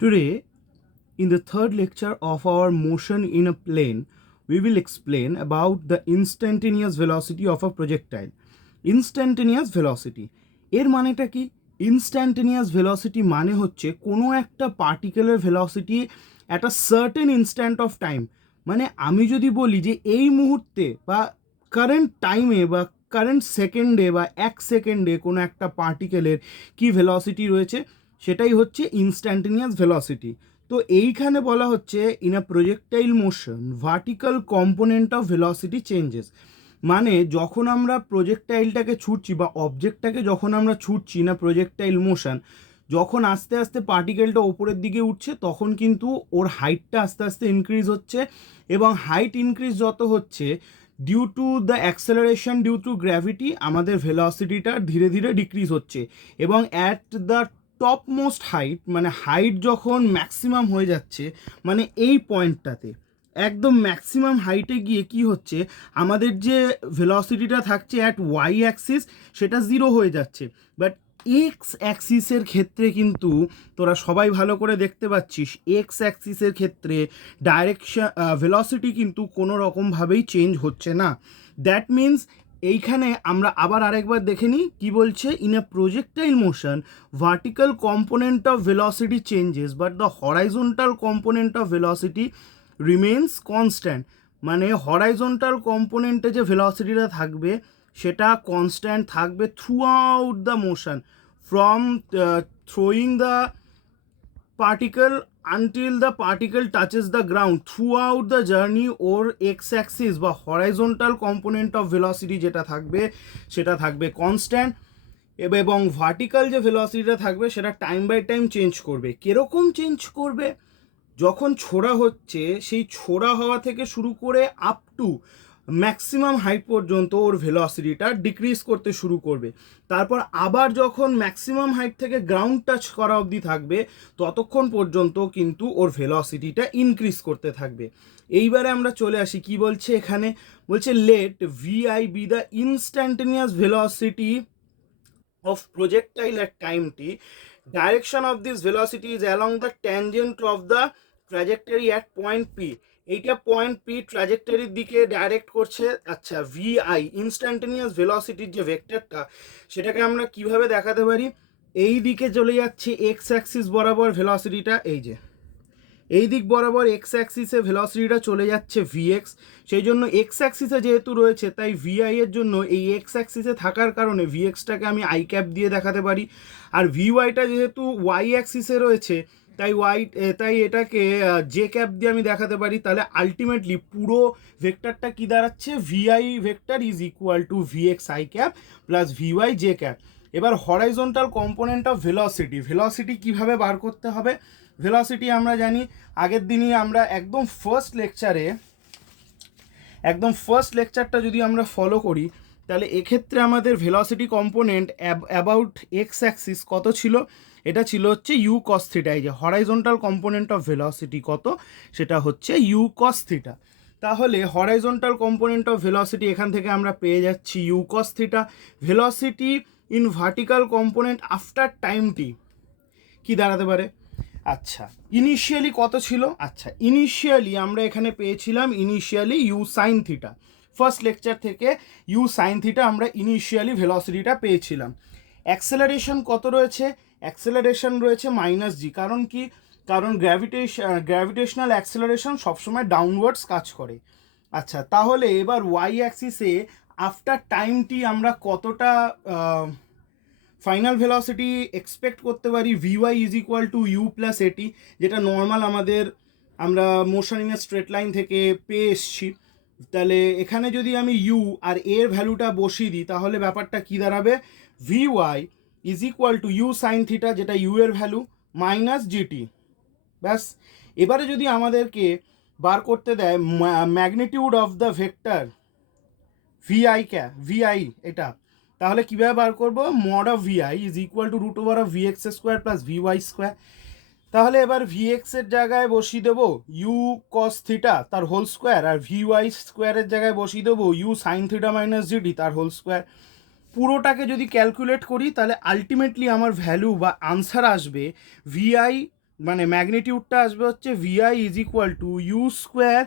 Today, in the third lecture of our motion in a plane, we will explain about the instantaneous velocity of a projectile. Instantaneous velocity এর মানেটা কি? Instantaneous velocity মানে হচ্ছে কোনো একটা পার্টিকেলের velocity at a certain instant of time. মানে আমি যদি বলি যে এই মুহূর্তে বা কারেন্ট টাইমে বা কারেন্ট সেকেন্ডে বা এক সেকেন্ডে কোনো একটা পার্টিকেলের কি ভেলোসিটি রয়েছে, সেটাই হচ্ছে ইনস্ট্যান্টেনিয়াস ভেলোসিটি। তো এইখানে বলা হচ্ছে in a projectile motion vertical component of velocity changes. মানে যখন আমরা প্রজেক্টাইলটাকে ছুটছি বা অবজেক্টটাকে যখন আমরা ছুটছি না প্রজেক্টাইল মোশন, যখন আস্তে আস্তে পার্টিকেলটা ওপরের দিকে উঠছে তখন কিন্তু ওর হাইটটা আস্তে আস্তে ইনক্রিজ হচ্ছে, এবং হাইট ইনক্রিজ যত হচ্ছে due to the acceleration due to gravity আমাদের ভেলোসিটিটা ধীরে ধীরে ডিক্রিজ হচ্ছে, এবং at the top most height মানে হাইট যখন ম্যাক্সিমাম হয়ে যাচ্ছে, মানে এই পয়েন্টটাতে একদম ম্যাক্সিমাম হাইটে গিয়ে কি হচ্ছে, আমাদের যে ভেলোসিটিটা থাকছে অ্যাট ওয়াই অ্যাক্সিস সেটা জিরো হয়ে যাচ্ছে। বাট এক্স অ্যাক্সিসের ক্ষেত্রে কিন্তু তোরা সবাই ভালো করে দেখতে পাচ্ছিস, এক্স অ্যাক্সিসের ক্ষেত্রে ডাইরেকশন ভেলোসিটি কিন্তু কোনো রকমভাবেই চেঞ্জ হচ্ছে না। দ্যাট মিনস এইখানে আমরা আবার আরেকবার দেখে নিই কী বলছে। In a projectile motion vertical component of velocity changes but the horizontal component of velocity remains constant. মানে হরাইজন্টাল কম্পোনেন্টে যে ভেলোসিটিটা থাকবে সেটা কনস্ট্যান্ট থাকবে through out the motion, from throwing the particle until the particle touches the ground throughout the journey, or x Axis বা horizontal component of velocity যেটা থাকবে সেটা থাকবে কনস্ট্যান্ট, এবং ভার্টিক্যাল যে ভেলোসিটিটা থাকবে সেটা টাইম বাই টাইম চেঞ্জ করবে। কীরকম চেঞ্জ করবে? যখন ছোড়া হচ্ছে সেই ছোড়া হওয়া থেকে শুরু করে আপ টু ম্যাক্সিমাম হাইট পর্যন্ত ওর ভেলোসিটিটা ডিক্রিজ করতে শুরু করবে। তারপর আবার যখন ম্যাক্সিমাম হাইট থেকে গ্রাউন্ড টাচ করা অবধি থাকবে ততক্ষণ পর্যন্ত কিন্তু ওর ভেলোসিটিটা ইনক্রিজ করতে থাকবে। এইবারে আমরা চলে আসি কি বলছে এখানে, বলছে let vi be the instantaneous velocity of projectile at time t. Direction of this velocity is along the tangent of the trajectory at point p. এইটা পয়েন্ট পি ট্র্যাজেক্টরির দিকে ডাইরেক্ট করছে। আচ্ছা, ভিআই ইনস্ট্যান্টেনিয়াস ভেলোসিটির যে ভেক্টরটা সেটাকে আমরা কিভাবে দেখাতে পারি? এই দিকে চলে যাচ্ছে এক্স অ্যাক্সিস বরাবর ভেলোসিটিটা, এই যে এই দিক বরাবর এক্স অ্যাক্সিসে ভেলোসিটিটা চলে যাচ্ছে ভিএক্স। সেই জন্য এক্স অ্যাক্সিসে যেহেতু রয়েছে তাই ভিআই এর জন্য এই এক্স অ্যাক্সিসে থাকার কারণে ভিএক্সটাকে আমি আই ক্যাপ দিয়ে দেখাতে পারি, আর ভিওয়াইটা যেহেতু ওয়াই অ্যাক্সিসে রয়েছে তাই এটাকে জে ক্যাপ দিয়ে আমি দেখাতে পারি। তাহলে আলটিমেটলি পুরো ভেক্টরটা কি দাঁড়াচ্ছে? Vi vector is equal to vx i cap plus vy j cap. এবার হরাইজন্টাল কম্পোনেন্ট অফ ভেলোসিটি কীভাবে বার করতে হবে? ভেলোসিটি আমরা জানি, আগের দিনই আমরা একদম ফার্স্ট লেকচারটা যদি আমরা ফলো করি তাহলে এক্ষেত্রে আমাদের velocity component about x Axis কত ছিল? এটা ছিল হচ্ছে ইউ কস থিটা। এই যে হরাইজন্টাল কম্পোনেন্ট অফ ভেলোসিটি কত, সেটা হচ্ছে ইউ কস থিটা। তাহলে হরাইজন্টাল কম্পোনেন্ট অফ ভেলোসিটি এখান থেকে আমরা পেয়ে যাচ্ছি U cos theta. Velocity in vertical component after time T কি দাঁড়াতে পারে? আচ্ছা, ইনিশিয়ালি কত ছিল? আচ্ছা, ইনিশিয়ালি আমরা এখানে পেয়েছিলাম initially u sine theta. First lecture থেকে ইউ সাইন থিটা আমরা ইনিশিয়ালি ভেলোসিটিটা পেয়েছিলাম। অ্যাক্সেলারেশন কত রয়েছে? অ্যাক্সেলারেশন রয়েছে মাইনাস জি। কারণ কি? কারণ গ্র্যাভিটেশনাল অ্যাক্সেলারেশন সবসময় ডাউনওয়ার্ডস কাজ করে। আচ্ছা, তাহলে এবার ওয়াই অ্যাক্সিসে আফটার টাইমটি আমরা কতটা ফাইনাল ভেলোসিটি এক্সপেক্ট করতে পারি? Vy is equal to u plus at, যেটা নর্মাল আমরা motion in a straight line থেকে পেয়ে এসছি। তাহলে এখানে যদি আমি ইউ আর এর ভ্যালুটা বসিয়ে দিই তাহলে ব্যাপারটা কী দাঁড়াবে? Vy is equal to u sine theta, যেটা ইউ এর ভ্যালু, মাইনাস জিটি। ব্যাস। এবারে যদি আমাদেরকে বার করতে দেয় magnitude of the vector vi এটা, তাহলে কীভাবে বার করবো? Mod of vi is equal to root over of vx square plus vy square. তাহলে এবার ভিএক্সের জায়গায় বসিয়ে দেবো ইউ কস থিটা তার হোল স্কোয়ার, আর ভিওয়াই স্কোয়ারের জায়গায় বসিয়ে দেবো u sine theta minus GD তার হোল স্কোয়ার। পুরোটাকে যদি ক্যালকুলেট করি তাহলে আলটিমেটলি আমার ভ্যালু বা আনসার আসবে ভিআই মানে ম্যাগনিটিউডটা আসবে হচ্ছে vi is equal to u square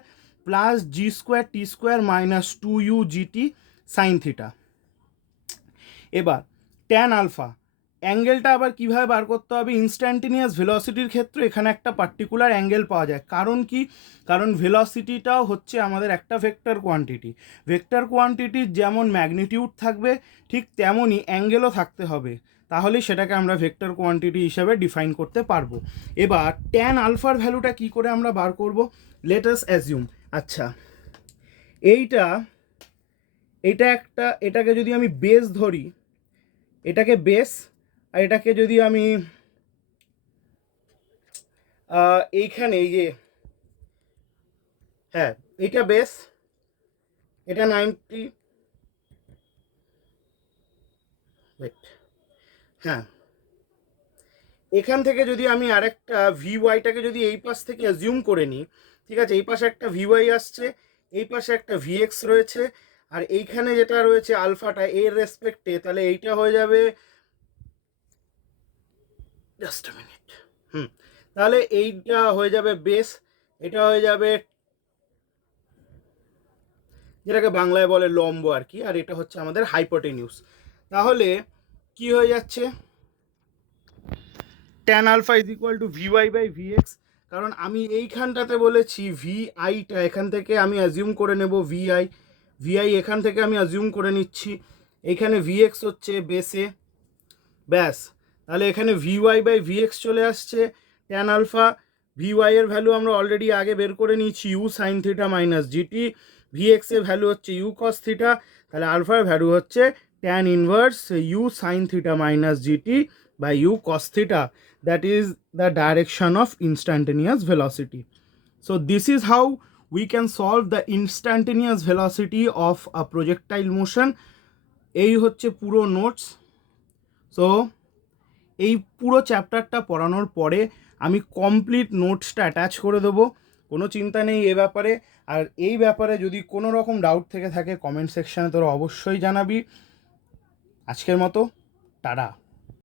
plus g square t square minus two u gt sine theta. এবার ট্যান আলফা অ্যাঙ্গেলটা আবার কীভাবে বার করতে হবে? ইনস্ট্যান্টেনিয়াস ভেলোসিটির ক্ষেত্রে এখানে একটা পার্টিকুলার অ্যাঙ্গেল পাওয়া যায়। কারণ কি? কারণ ভেলোসিটিটাও হচ্ছে আমাদের একটা ভেক্টর কোয়ান্টিটি। ভেক্টর কোয়ান্টিটির যেমন ম্যাগনিটিউড থাকবে ঠিক তেমনই অ্যাঙ্গেলও থাকতে হবে, তাহলেই সেটাকে আমরা ভেক্টর কোয়ান্টিটি হিসেবে ডিফাইন করতে পারবো। এবার ট্যান আলফার ভ্যালুটা কি করে আমরা বার করব? লেট আস অ্যাজিউম, আচ্ছা এইটা এটাকে যদি আমি বেস ধরি, এটাকে বেস, আর এটাকে যদি আমি এইখানে এই যে, হ্যাঁ এইটা বেস, এটা 90, হ্যাঁ এখান থেকে যদি আমি আরেকটা ভি ওয়াইটাকে যদি এই পাশ থেকে অ্যাজিউম করে নিই, ঠিক আছে, এই পাশে একটা ভি ওয়াই আসছে, এই পাশে একটা ভিএক্স রয়েছে, আর এইখানে যেটা রয়েছে আলফাটা এর রেসপেক্টে, তাহলে এইটা হয়ে যাবে, জাস্ট আ মিনিট, তাহলে এইটা হয়ে যাবে বেস, এটা হয়ে যাবে যেটাকে বাংলায় বলে লম্ব আর কি, আর এটা হচ্ছে আমাদের হাইপোটেনিউস। তাহলে কি হয়ে যাচ্ছে? Tan alpha is equal to v y by v x. কারণ আমি এইখানটাতে বলেছি ভি আইটা এখান থেকে আমি অ্যাজিউম করে নেব ভি আই এখান থেকে আমি অ্যাজিউম করে নিচ্ছি, এইখানে ভি এক্স হচ্ছে বেসে, ব্যাস। তাহলে এখানে v y by v x চলে আসছে। ট্যান আলফা ভি ওয়াই এর ভ্যালু আমরা অলরেডি আগে বের করে নিয়েছি, u sine theta minus gt. V x এর ভ্যালু হচ্ছে ইউ কস থিটা, তাহলে আলফার ভ্যালু হচ্ছে tan inverse u sine theta minus gt by u cos theta. That is the direction of instantaneous velocity. So this is how we can solve the instantaneous velocity of a projectile motion. এই হচ্ছে পুরো notes. So এই পুরো চ্যাপ্টারটা পড়ানোর পরে আমি complete নোটসটা attach করে দেবো, কোনো চিন্তা নেই এ ব্যাপারে। আর এই ব্যাপারে যদি কোনো রকম ডাউট থেকে থাকে কমেন্ট সেকশানে তোরা অবশ্যই জানাবি। আজকের মতো টাটা।